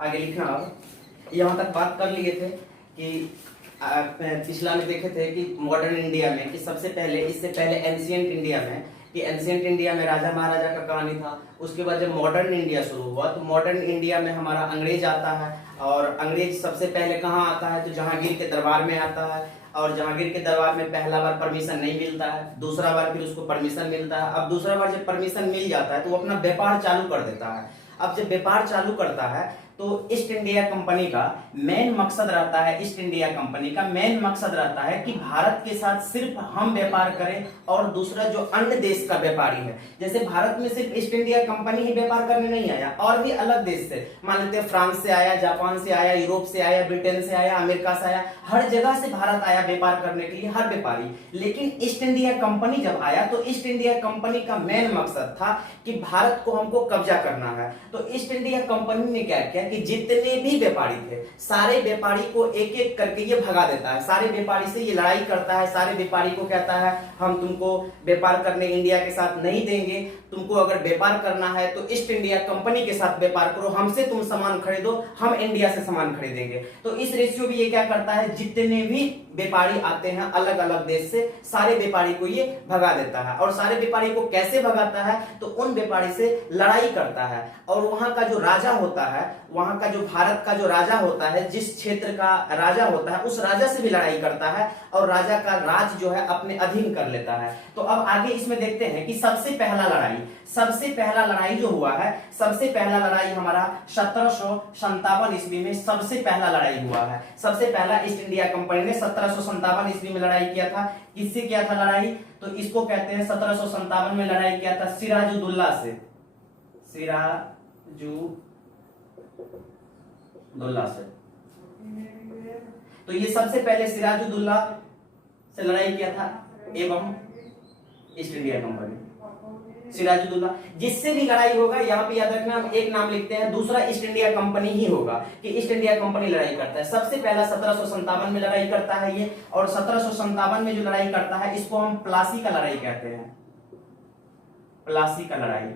आगे लिखना। अब यहाँ तक बात कर लिए थे कि पिछला में देखे थे कि मॉडर्न इंडिया में कि सबसे पहले, इससे पहले एंशिएंट इंडिया में, कि एंशिएंट इंडिया में राजा महाराजा का कहानी था। उसके बाद जब मॉडर्न इंडिया शुरू हुआ तो मॉडर्न इंडिया में हमारा अंग्रेज आता है, और अंग्रेज सबसे पहले कहाँ आता है तो जहांगीर के दरबार में आता है, और जहांगीर के दरबार में पहला बार परमिशन नहीं मिलता है, दूसरा बार फिर उसको परमिशन मिलता है। अब दूसरा बार जब परमिशन मिल जाता है तो वो अपना व्यापार चालू कर देता है। अब जब व्यापार चालू करता है तो ईस्ट इंडिया कंपनी का मेन मकसद रहता है, ईस्ट इंडिया कंपनी का मेन मकसद रहता है कि भारत के साथ सिर्फ हम व्यापार करें, और दूसरा जो अन्य देश का व्यापारी है, जैसे भारत में सिर्फ ईस्ट इंडिया कंपनी ही व्यापार करने नहीं आया, और भी अलग देश से, मान लेते हैं फ्रांस से आया, जापान से आया, यूरोप से आया, ब्रिटेन से आया, अमेरिका से आया, हर जगह से भारत आया व्यापार करने के लिए, हर व्यापारी। लेकिन ईस्ट इंडिया कंपनी जब आया तो ईस्ट इंडिया कंपनी का मेन मकसद था कि भारत को हमको कब्जा करना है। तो ईस्ट इंडिया कंपनी ने क्या किया कि जितने भी व्यापारी थे सारे व्यापारी को एक एक करके ये भगा देता है, सारे व्यापारी से ये लड़ाई करता है, सारे व्यापारी को कहता है हम तुमको व्यापार करने इंडिया के साथ नहीं देंगे, तुमको अगर व्यापार करना है तो ईस्ट इंडिया कंपनी के साथ व्यापार करो, हमसे तुम सामान खरीदो, हम इंडिया से सामान खरीदेंगे। तो इस रेशियो में ये क्या करता है, जितने भी व्यापारी आते हैं अलग अलग देश से, सारे व्यापारी को ये भगा देता है। और सारे व्यापारी को कैसे भगाता है तो उन व्यापारी से लड़ाई करता है, और वहां का जो राजा होता है, वहां का जो भारत का जो राजा होता है, जिस क्षेत्र का राजा होता है, उस राजा से भी लड़ाई करता है, और राजा का राज जो है अपने अधीन कर लेता है। तो अब आगे इसमें देखते हैं कि सबसे पहला लड़ाई जो हुआ है, सबसे पहला लड़ाई हमारा 1757 ईस्वी में सबसे पहला लड़ाई हुआ है। सबसे पहला ईस्ट इंडिया कंपनी ने 1757 ईस्वी में लड़ाई किया था। किससे किया था लड़ाई, तो इसको कहते हैं 1757 में लड़ाई किया था सिराजुद्दौला से, सिराजुद्दौला से। तो ये सबसे पहले सिराजुद्दौला से लड़ाई किया था एवं ईस्ट इंडिया कंपनी, सिराजुद्दौला। जिससे भी लड़ाई होगा यहाँ पे याद रखना, हम एक नाम लिखते हैं, दूसरा ईस्ट इंडिया कंपनी ही होगा कि ईस्ट इंडिया कंपनी लड़ाई करता है। सबसे पहला 1757 में लड़ाई करता है ये, और 1757 में जो लड़ाई करता है इसको हम प्लासी का लड़ाई कहते हैं, प्लासी का लड़ाई।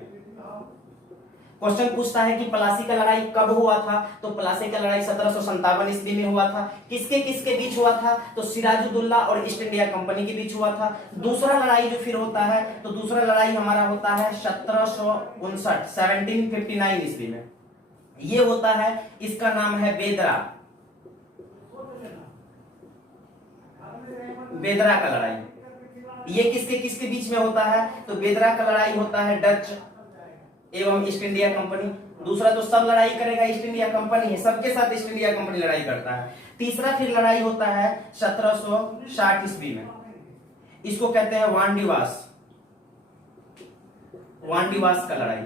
क्वेश्चन पूछता है कि प्लासी का लड़ाई कब हुआ था, तो प्लासी का लड़ाई 1757 ईस्वी में हुआ था। किसके किसके बीच हुआ था, तो सिराजुद्दौला और ईस्ट इंडिया कंपनी के बीच हुआ था। दूसरा लड़ाई जो फिर होता है, तो दूसरा लड़ाई हमारा होता है 1759 ईस्वी में, ये होता है, इसका नाम है बेदरा का लड़ाई। ये किसके किसके बीच में होता है, तो बेदरा का लड़ाई होता है डच एवं ईस्ट इंडिया कंपनी। दूसरा तो सब लड़ाई करेगा ईस्ट इंडिया कंपनी है, सबके साथ ईस्ट इंडिया कंपनी लड़ाई करता है। तीसरा फिर लड़ाई होता है 1760 ईस्वी में, इसको कहते हैं वांडीवास का लड़ाई।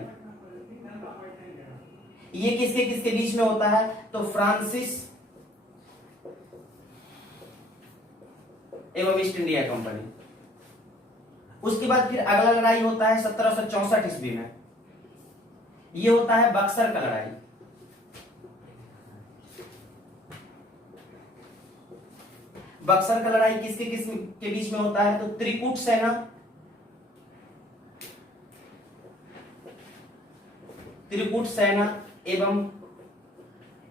ये किसके किसके बीच में होता है, तो फ्रांसिस एवं ईस्ट इंडिया कंपनी। उसके बाद फिर अगला लड़ाई होता है 1764 ईस्वी में, ये होता है बक्सर का लड़ाई। बक्सर का लड़ाई किसके के बीच में होता है, तो त्रिकूट सेना एवं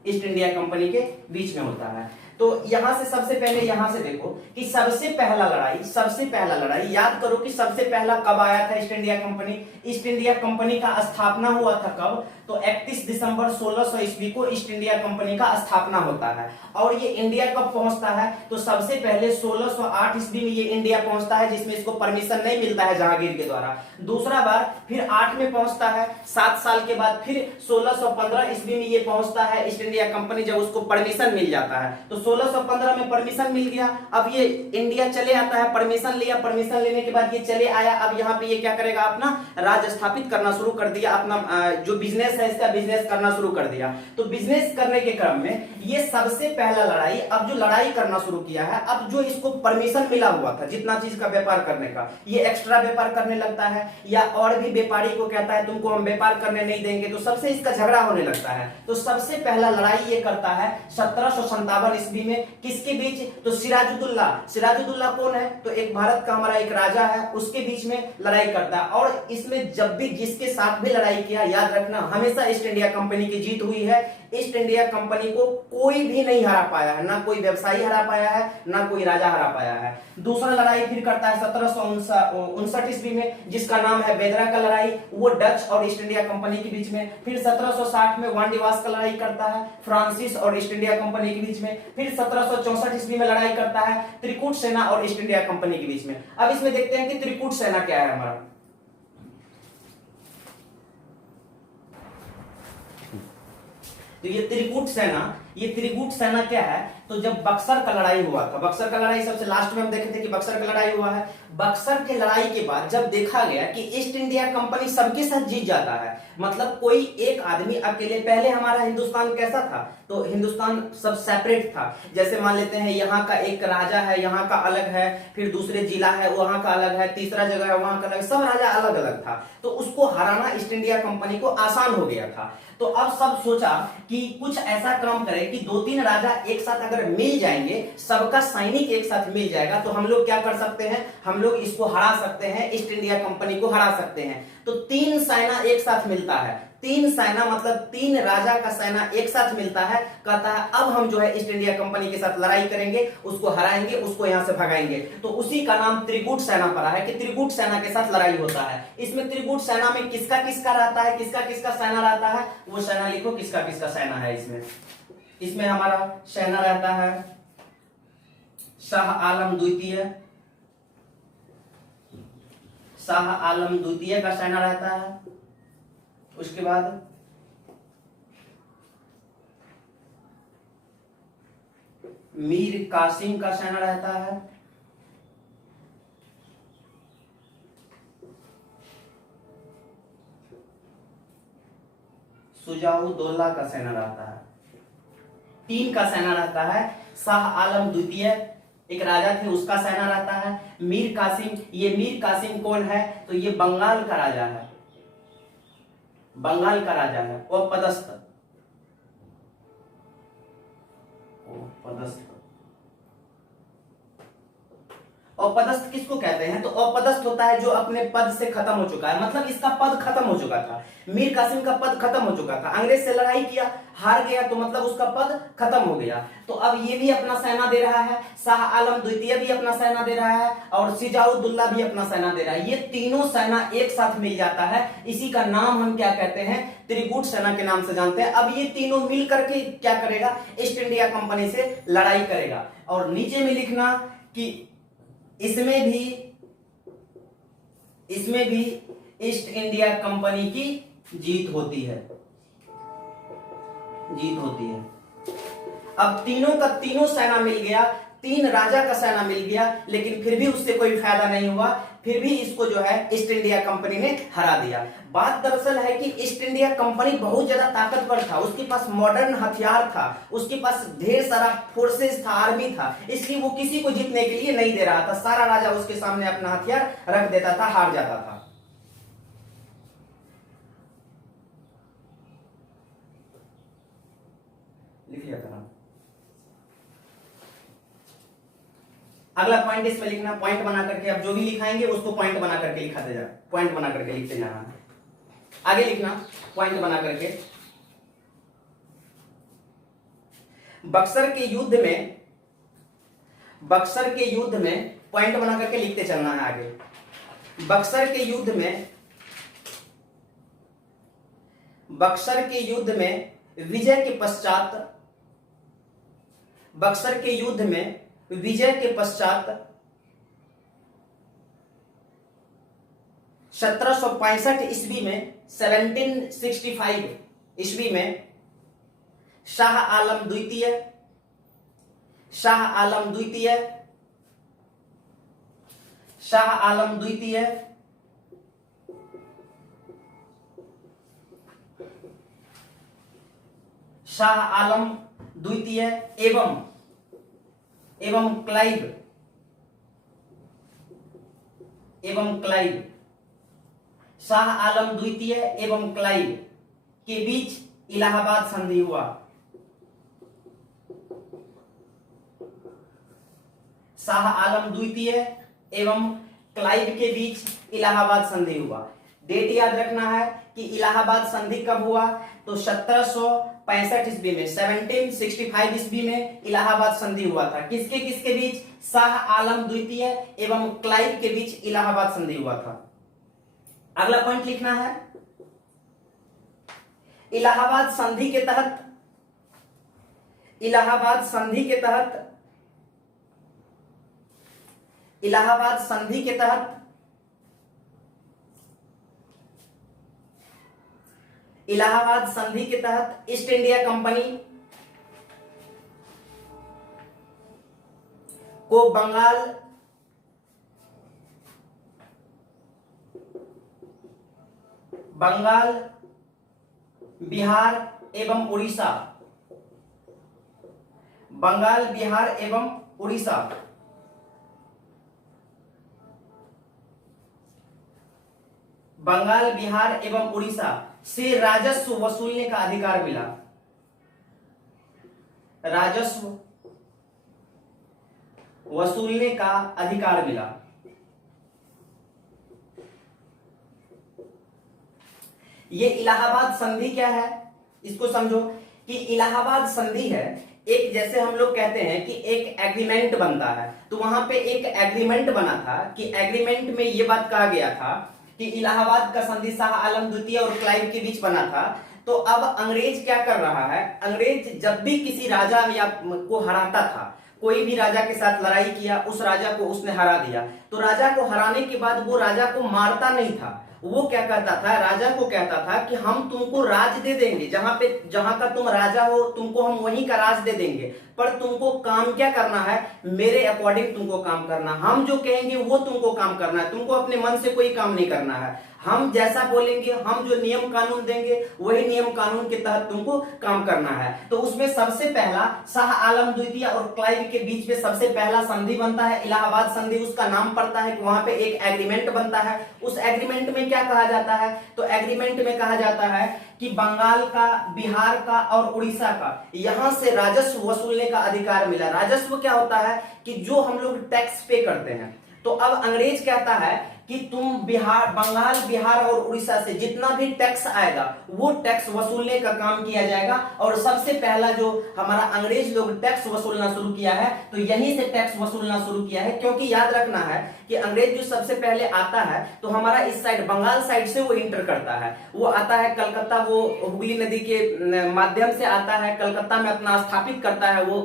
ईस्ट इंडिया कंपनी के बीच में होता है। तो यहां से सबसे पहले यहां से देखो कि सबसे पहला लड़ाई याद करो कि सबसे पहला कब आया था east India company. East India Company का स्थापना हुआ था कब, तो 31 दिसंबर 1600 ईस्वी को ईस्ट इंडिया कंपनी का स्थापना होता है। और ये इंडिया कब पहुंचता है, तो सबसे पहले 1608 ईस्वी में ये इंडिया पहुंचता है, जिसमें इसको परमिशन नहीं मिलता है जहांगीर के द्वारा। दूसरा बार फिर 8 में पहुंचता है, 7 साल के बाद फिर 1615 ईस्वी में ये पहुंचता है ईस्ट इंडिया कंपनी, जब उसको परमिशन मिल जाता है। तो 1615 में परमिशन मिल गया, अब ये इंडिया चले आता है, परमिशन लिया, परमिशन लेने के बाद ये चले आया। अब यहाँ पे ये क्या करेगा, अपना राज स्थापित करना शुरू कर दिया, अपना जो बिजनेस है इसका बिजनेस करना शुरू कर दिया। तो बिजनेस करने के क्रम में ये सबसे पहला लड़ाई, अब जो लड़ाई करना शुरू किया है, अब जो इसको परमिशन मिला हुआ था जितना चीज का व्यापार करने का, ये एक्स्ट्रा व्यापार करने लगता है, या और भी व्यापारी को कहता है तुमको हम व्यापार करने नहीं देंगे, तो सबसे इसका झगड़ा होने लगता है। तो सबसे पहला लड़ाई ये करता है 1757 ईस्वी में, किसके बीच, तो सिराजुद्दौला कौन है, तो एक भारत का हमारा एक राजा है, उसके बीच में लड़ाई करता है। और इसमें जब भी जिसके साथ भी लड़ाई किया, याद रखना हमेशा ईस्ट इंडिया कंपनी की जीत हुई है। ईस्ट इंडिया कंपनी को कोई भी नहीं हरा पाया है, ना कोई व्यवसायी हरा पाया है, ना कोई राजा हरा पाया है। दूसरा लड़ाई फिर करता है 1759 ईस्वी में, जिसका नाम है बेदरा का लड़ाई, वो डच और ईस्ट इंडिया कंपनी के बीच में। फिर 1760 में वानडिवास का लड़ाई करता है फ्रांसिस और ईस्ट इंडिया कंपनी के बीच में। फिर 1764 ईस्वी में लड़ाई करता है त्रिकूट सेना और ईस्ट इंडिया कंपनी के बीच में। अब इसमें देखते हैं कि त्रिकूट सेना क्या है हमारा। तो ये त्रिकूट सेना क्या है, तो जब बक्सर का लड़ाई हुआ था, बक्सर का लड़ाई सबसे लास्ट में हम देखे थे कि बक्सर का लड़ाई हुआ है। बक्सर के लड़ाई के बाद जब देखा गया कि ईस्ट इंडिया कंपनी सबके साथ जीत जाता है, मतलब कोई एक आदमी अकेले, पहले हमारा हिंदुस्तान कैसा था, तो हिंदुस्तान सब सेपरेट था। जैसे मान लेते हैं यहाँ का एक राजा है, यहाँ का अलग है, फिर दूसरे जिला है वहां का अलग है, तीसरा जगह है वहां का अलग, सब राजा अलग अलग था। तो उसको हराना ईस्ट इंडिया कंपनी को आसान हो गया था। तो अब सब सोचा कि कुछ ऐसा काम करें कि दो तीन राजा एक साथ अगर मिल जाएंगे, सबका सैनिक एक साथ मिल जाएगा, तो हम लोग क्या कर सकते हैं, हम लोग इसको हरा सकते हैं, ईस्ट इंडिया कंपनी को हरा सकते हैं। तो तीन सेना एक साथ मिलता है, तीन सेना मतलब तीन राजा का सेना एक साथ मिलता है, कहता है अब हम जो है ईस्ट इंडिया कंपनी के साथ लड़ाई करेंगे, उसको हराएंगे, उसको यहां से भगाएंगे। तो उसी का नाम त्रिकूट सेना पड़ा है कि त्रिकूट सेना के साथ लड़ाई होता है। इसमें त्रिकूट सेना में किसका किसका रहता है, किसका किसका सेना रहता है, वो सेना लिखो किसका किसका सेना है। इसमें हमारा सेना रहता है शाह आलम द्वितीय, शाह आलम द्वितीय का सेना रहता है। उसके बाद मीर कासिम का सेना रहता है। सुजाउद्दौला का सेना रहता है। तीन का सेना रहता है। शाह आलम द्वितीय एक राजा थे, उसका सेना रहता है। मीर कासिम, ये मीर कासिम कौन है, तो ये बंगाल का राजा है, बंगाल का राजा है। औपदस्थ, औपदस्थ किसको कहते हैं, तो औपदस्थ होता है जो अपने पद से खत्म हो चुका है, मतलब इसका पद खत्म हो चुका था। मीर कासिम का पद खत्म हो चुका था, अंग्रेज से लड़ाई किया, हार गया, तो मतलब उसका पद खत्म हो गया। तो अब ये भी अपना सेना दे रहा है, शाह आलम द्वितीय भी अपना सेना दे रहा है, और सिजाउद्दौला भी अपना सेना दे रहा है। ये तीनों सेना एक साथ मिल जाता है, इसी का नाम हम क्या कहते हैं, त्रिकूट सेना के नाम से जानते हैं। अब ये तीनों मिल करके क्या करेगा, ईस्ट इंडिया कंपनी से लड़ाई करेगा। और नीचे में लिखना कि इसमें भी ईस्ट इंडिया कंपनी की जीत होती है, जीत होती है। अब तीनों का तीनों सेना मिल गया, तीन राजा का सेना मिल गया, लेकिन फिर भी उससे कोई फायदा नहीं हुआ, फिर भी इसको जो है ईस्ट इंडिया कंपनी ने हरा दिया। बात दरअसल है कि ईस्ट इंडिया कंपनी बहुत ज्यादा ताकतवर था, उसके पास मॉडर्न हथियार था, उसके पास ढेर सारा फोर्सेस था, आर्मी था, इसलिए वो किसी को जीतने के लिए नहीं दे रहा था। सारा राजा उसके सामने अपना हथियार रख देता था, हार जाता था। लिख लिया था ना। अगला पॉइंट इसमें लिखना, पॉइंट बना करके, अब जो भी लिखाएंगे उसको पॉइंट बना करके लिखाते जा, पॉइंट बना करके लिखते जाना है। आगे लिखना पॉइंट बना करके। बक्सर के युद्ध में पॉइंट बना करके लिखते चलना है आगे। बक्सर के युद्ध में विजय के पश्चात, बक्सर के युद्ध में विजय के पश्चात 1765 ईस्वी में, 1765 ईस्वी में शाह आलम द्वितीय एवं क्लाइव शाह आलम द्वितीय एवं क्लाइव के बीच इलाहाबाद संधि हुआ। शाह आलम द्वितीय एवं क्लाइव के बीच इलाहाबाद संधि हुआ। डेट याद रखना है कि इलाहाबाद संधि कब हुआ, तो 1765 ईस्वी में, 1765 ईस्वी में इलाहाबाद संधि हुआ था। किसके किसके बीच? शाह आलम द्वितीय एवं क्लाइव के बीच इलाहाबाद संधि हुआ था। अगला पॉइंट लिखना है, इलाहाबाद संधि के तहत, इलाहाबाद संधि के तहत, इलाहाबाद संधि के तहत इलाहाबाद संधि के तहत ईस्ट इंडिया कंपनी को बंगाल, बंगाल, बिहार एवं उड़ीसा, बंगाल, बिहार एवं उड़ीसा, बंगाल, बिहार एवं उड़ीसा से राजस्व वसूलने का अधिकार मिला। राजस्व वसूलने का अधिकार मिला। ये इलाहाबाद संधि क्या है, इसको समझो कि इलाहाबाद संधि है एक, जैसे हम लोग कहते हैं कि एक एग्रीमेंट बनता है, तो वहां पे एक एग्रीमेंट बना था कि एग्रीमेंट में ये बात कहा गया था कि इलाहाबाद का संधि शाह आलम द्वितीय और क्लाइव के बीच बना था। तो अब अंग्रेज क्या कर रहा है, अंग्रेज जब भी किसी राजा या को हराता था, कोई भी राजा के साथ लड़ाई किया, उस राजा को उसने हरा दिया, तो राजा को हराने के बाद वो राजा को मारता नहीं था, वो क्या कहता था, राजा को कहता था कि हम तुमको राज दे देंगे, जहां का तुम राजा हो तुमको हम वहीं का राज दे देंगे, पर तुमको काम क्या करना है, मेरे अकॉर्डिंग तुमको काम करना, हम जो कहेंगे वो तुमको काम करना है, तुमको अपने मन से कोई काम नहीं करना है, हम जैसा बोलेंगे, हम जो नियम कानून देंगे वही नियम कानून के तहत तुमको काम करना है। तो उसमें सबसे पहला शाह आलम द्वितीय और क्लाइव के बीच में सबसे पहला संधि बनता है इलाहाबाद संधि। उसका नाम पड़ता है कि वहां पे एक एग्रीमेंट बनता है। उस एग्रीमेंट में क्या कहा जाता है, तो एग्रीमेंट में कहा जाता है कि बंगाल का, बिहार का और उड़ीसा का यहां से राजस्व वसूलने का अधिकार मिला। राजस्व क्या होता है कि जो हम लोग टैक्स पे करते हैं। तो अब अंग्रेज कहता है कि तुम बिहार, बंगाल, बिहार और उड़ीसा से जितना भी टैक्स आएगा वो टैक्स वसूलने का काम किया जाएगा। और सबसे पहला जो हमारा अंग्रेज लोग टैक्स वसूलना शुरू किया है, तो यहीं से टैक्स वसूलना शुरू किया है, क्योंकि याद रखना है कि अंग्रेज जो सबसे पहले आता है तो हमारा इस साइड बंगाल साइड से वो इंटर करता है, वो आता है कलकत्ता, वो हुगली नदी के माध्यम से आता है, कलकत्ता में अपना स्थापित करता है वो,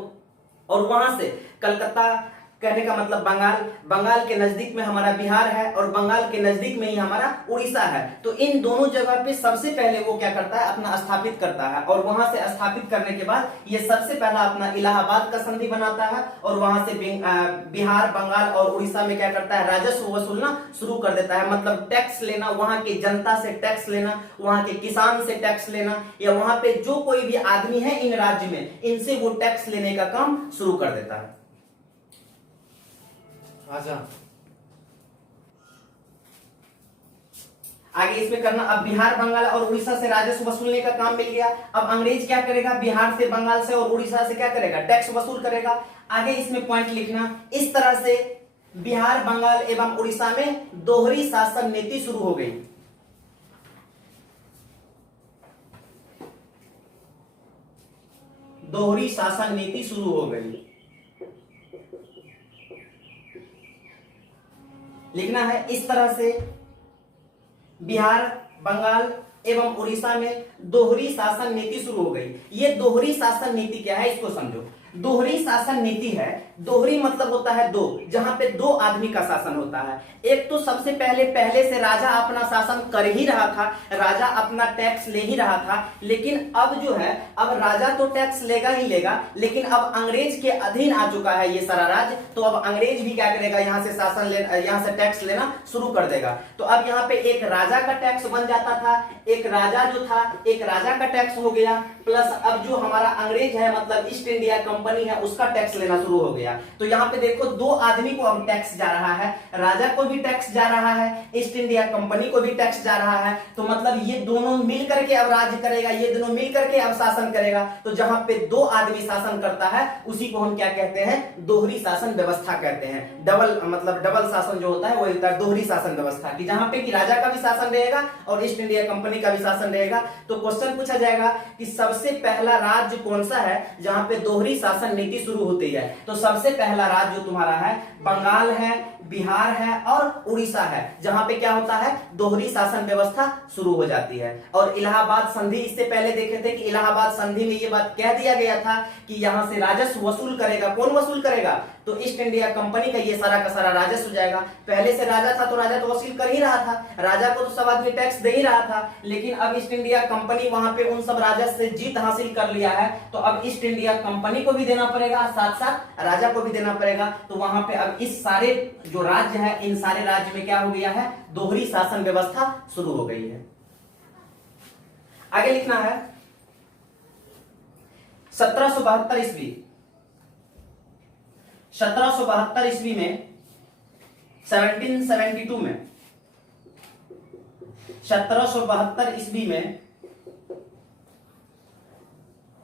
और वहां से कलकत्ता कहने का मतलब बंगाल, बंगाल के नजदीक में हमारा बिहार है और बंगाल के नजदीक में ही हमारा उड़ीसा है। तो इन दोनों जगह पे सबसे पहले वो क्या करता है, अपना स्थापित करता है, और वहां से स्थापित करने के बाद ये सबसे पहला अपना इलाहाबाद का संधि बनाता है, और वहां से बिहार, बंगाल और उड़ीसा में क्या करता है, राजस्व वसूलना शुरू कर देता है। मतलब टैक्स लेना, वहां की जनता से टैक्स लेना, वहां के किसान से टैक्स लेना, या वहां पे जो कोई भी आदमी है इन राज्य में, इनसे वो टैक्स लेने का काम शुरू कर देता है। आजा आगे इसमें करना, अब बिहार, बंगाल और उड़ीसा से राजस्व वसूलने का काम मिल गया। अब अंग्रेज क्या करेगा, बिहार से, बंगाल से और उड़ीसा से क्या करेगा, टैक्स वसूल करेगा। आगे इसमें पॉइंट लिखना, इस तरह से बिहार, बंगाल एवं उड़ीसा में दोहरी शासन नीति शुरू हो गई। दोहरी शासन नीति शुरू हो गई। लिखना है, इस तरह से बिहार, बंगाल एवं उड़ीसा में दोहरी शासन नीति शुरू हो गई। ये दोहरी शासन नीति क्या है, इसको समझो। दोहरी शासन नीति है, दोहरी मतलब होता है दो, जहां पे दो आदमी का शासन होता है। एक तो सबसे पहले से राजा अपना शासन कर ही रहा था, राजा अपना टैक्स ले ही रहा था, लेकिन अब जो है, अब राजा तो टैक्स लेगा ही लेगा, लेकिन अब अंग्रेज के अधीन आ चुका है ये सारा राज्य, तो अब अंग्रेज भी क्या करेगा, यहाँ से शासन लेना, यहाँ से टैक्स लेना शुरू कर देगा। तो अब यहाँ पे एक राजा का टैक्स बन जाता था, एक राजा जो था, एक राजा का टैक्स हो गया, प्लस अब जो हमारा अंग्रेज है, मतलब ईस्ट इंडिया कंपनी कंपनी है उसका टैक्स लेना शुरू हो गया। तो यहाँ पे देखो दो आदमी को अब टैक्स जा रहा है, राजा को भी टैक्स जा रहा है, ईस्ट इंडिया कंपनी को भी टैक्स जा रहा है। तो मतलब ये दोनों मिल करके अब राज्य करेगा, ये दोनों मिल करके अब शासन करेगा। तो जहां पे दो आदमी शासन करता है उसी को हम क्या कहते हैं, दोहरी शासन व्यवस्था कहते हैं। डबल मतलब डबल शासन जो होता है वो होता है दोहरी शासन व्यवस्था की, जहां पे कि राजा का भी शासन रहेगा और ईस्ट इंडिया कंपनी का भी शासन रहेगा। तो क्वेश्चन पूछा जाएगा कि सबसे पहला राज्य कौन सा है जहां पे दोहरी शासन नीति शुरू होती है। तो सबसे पहला राज्य जो तुम्हारा है बंगाल है, बिहार है और उड़ीसा है, जहां पे क्या होता है, दोहरी शासन व्यवस्था शुरू हो जाती है। और इलाहाबाद संधि, इससे पहले देखे थे कि इलाहाबाद संधि में ये बात कह दिया गया था कि यहां से राजस्व वसूल करेगा। कौन वसूल करेगा, तो ईस्ट इंडिया कंपनी का ये सारा का सारा राजस्व जाएगा। पहले से राजा था तो राजा तो वसूल कर ही रहा था, राजा को तो सब आदमी टैक्स दे ही रहा था, लेकिन अब ईस्ट इंडिया कंपनी वहां पे उन सब राजस्व से जीत हासिल कर लिया है। तो अब ईस्ट इंडिया कंपनी को भी देना पड़ेगा, साथ साथ राजा को भी देना पड़ेगा। तो वहां पे अब इस सारे जो राज्य है, इन सारे राज्य में क्या हो गया है, दोहरी शासन व्यवस्था शुरू हो गई है। आगे लिखना है 1772 ईस्वी, 1772 ईस्वी में 1772 में 1772 ईस्वी में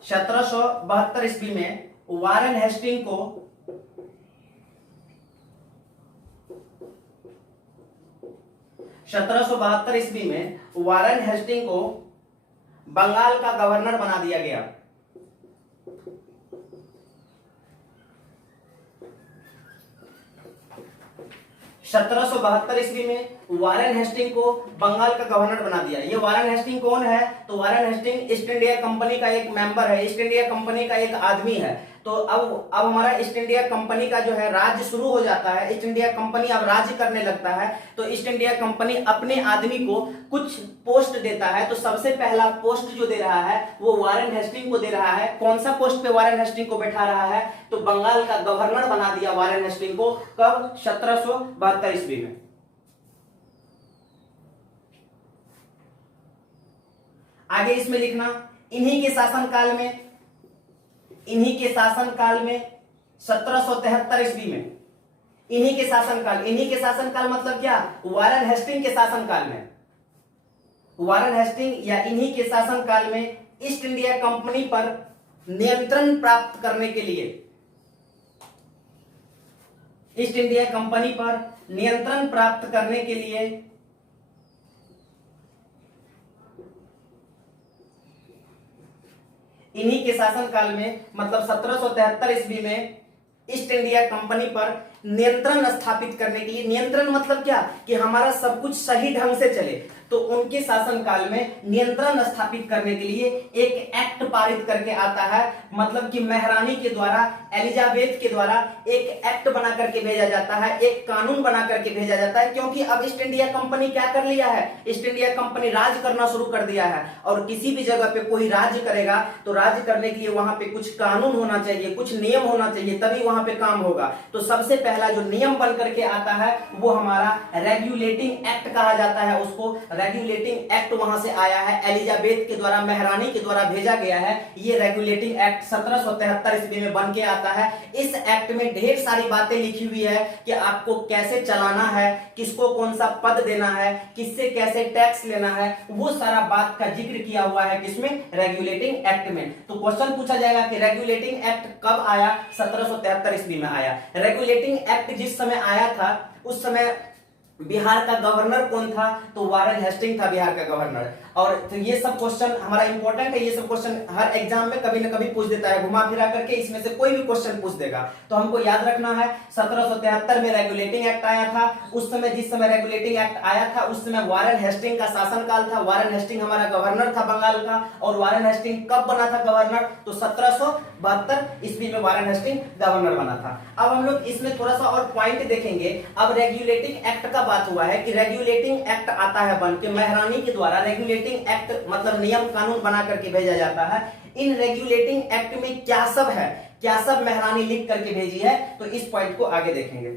1772 ईस्वी में वारेन हेस्टिंग को 1772 ईस्वी में वारेन हेस्टिंग को बंगाल का गवर्नर बना दिया गया। 1772 ईस्वी में वारेन हेस्टिंग को बंगाल का गवर्नर बना दिया। ये वारेन हेस्टिंग कौन है, तो Warren Hasting East India Company का एक मेंबर है, ईस्ट इंडिया कंपनी का एक आदमी है। तो अब हमारा ईस्ट इंडिया कंपनी का जो है राज्य शुरू हो जाता है, ईस्ट इंडिया कंपनी अब राज्य करने लगता है। तो ईस्ट इंडिया कंपनी अपने आदमी को कुछ पोस्ट देता है। तो सबसे पहला पोस्ट जो दे रहा है वो वारेन हेस्टिंग को दे रहा है। कौन सा पोस्ट पे वारेन हेस्टिंग को बैठा रहा है, तो बंगाल का गवर्नर बना दिया वारेन हेस्टिंग को। कब, 1772 ईस्वी में। आगे इसमें लिखना, इन्हीं के शासनकाल में, इन्हीं के शासनकाल में 1773 ईस्वी में, इन्हीं के शासनकाल, इन्हीं के शासनकाल मतलब क्या, वारेन हेस्टिंग के शासनकाल में, वारेन हेस्टिंग या इन्हीं के शासनकाल में ईस्ट इंडिया कंपनी पर नियंत्रण प्राप्त करने के लिए, ईस्ट इंडिया कंपनी पर नियंत्रण प्राप्त करने के लिए इन्हीं के शासनकाल में मतलब 1773 ईस्वी में ईस्ट इंडिया कंपनी पर नियंत्रण स्थापित करने के लिए, नियंत्रण मतलब क्या, कि हमारा सब कुछ सही ढंग से चले, तो उनके शासनकाल में नियंत्रण स्थापित करने के लिए एक एक्ट पारित करके आता है। मतलब कि महारानी के द्वारा, एलिजाबेथ के द्वारा एक एक्ट बना करके भेजा जाता है, एक कानून बना करके भेजा जाता है। क्योंकि अब ईस्ट इंडिया कंपनी क्या कर लिया है, ईस्ट इंडिया कंपनी राज करना शुरू कर दिया है। और किसी भी जगह पे कोई राज्य करेगा तो राज्य करने के लिए वहां पे कुछ कानून होना चाहिए, कुछ नियम होना चाहिए, तभी वहां पे काम होगा। तो सबसे पहला जो नियम बन करके आता है वो हमारा रेगुलेटिंग एक्ट कहा जाता है। उसको रेगुलेटिंग एक्ट वहां से आया है, एलिजाबेथ के द्वारा, महारानी के द्वारा भेजा गया है। ये रेगुलेटिंग एक्ट 1773 ईस्वी में बन के आता है। इस एक्ट में ढेर सारी बातें लिखी हुई है कि आपको कैसे चलाना है, किसको कौन सा पद देना है, किससे कैसे टैक्स लेना है, वो सारा बात का जिक्र किया हुआ है किसमें, रेगुलेटिंग एक्ट में। तो क्वेश्चन पूछा जाएगा कि रेगुलेटिंग एक्ट कब आया, 1773 ईस्वी में आया। रेगुलेटिंग एक्ट जिस समय आया था उस समय बिहार का गवर्नर कौन था, तो वारेन हेस्टिंग था बिहार का गवर्नर। और तो ये सब क्वेश्चन हमारा इंपॉर्टेंट है, ये सब क्वेश्चन हर एग्जाम में कभी ना कभी पूछ देता है, घुमा फिरा करके इसमें से कोई भी क्वेश्चन पूछ देगा। तो हमको याद रखना है 1773 में रेगुलेटिंग एक्ट आया था। उस समय जिस समय रेगुलेटिंग एक्ट आया था उस समय वारेन हेस्टिंग का शासनकाल था। वारेन हेस्टिंग हमारा गवर्नर था बंगाल का। और वारेन हेस्टिंग कब बना था गवर्नर, तो 1772 ईस्वी में वारेन हेस्टिंग गवर्नर बना था। अब हम लोग इसमें थोड़ा सा और पॉइंट देखेंगे। अब रेगुलेटिंग एक्ट का बात हुआ है कि रेगुलेटिंग एक्ट आता है बन के महारानी के द्वारा। रेगुलेटिंग एक्ट मतलब नियम कानून बना करके भेजा जाता है। इन रेगुलेटिंग एक्ट में क्या सब है, क्या सब महारानी लिख करके भेजी है, तो इस पॉइंट को आगे देखेंगे।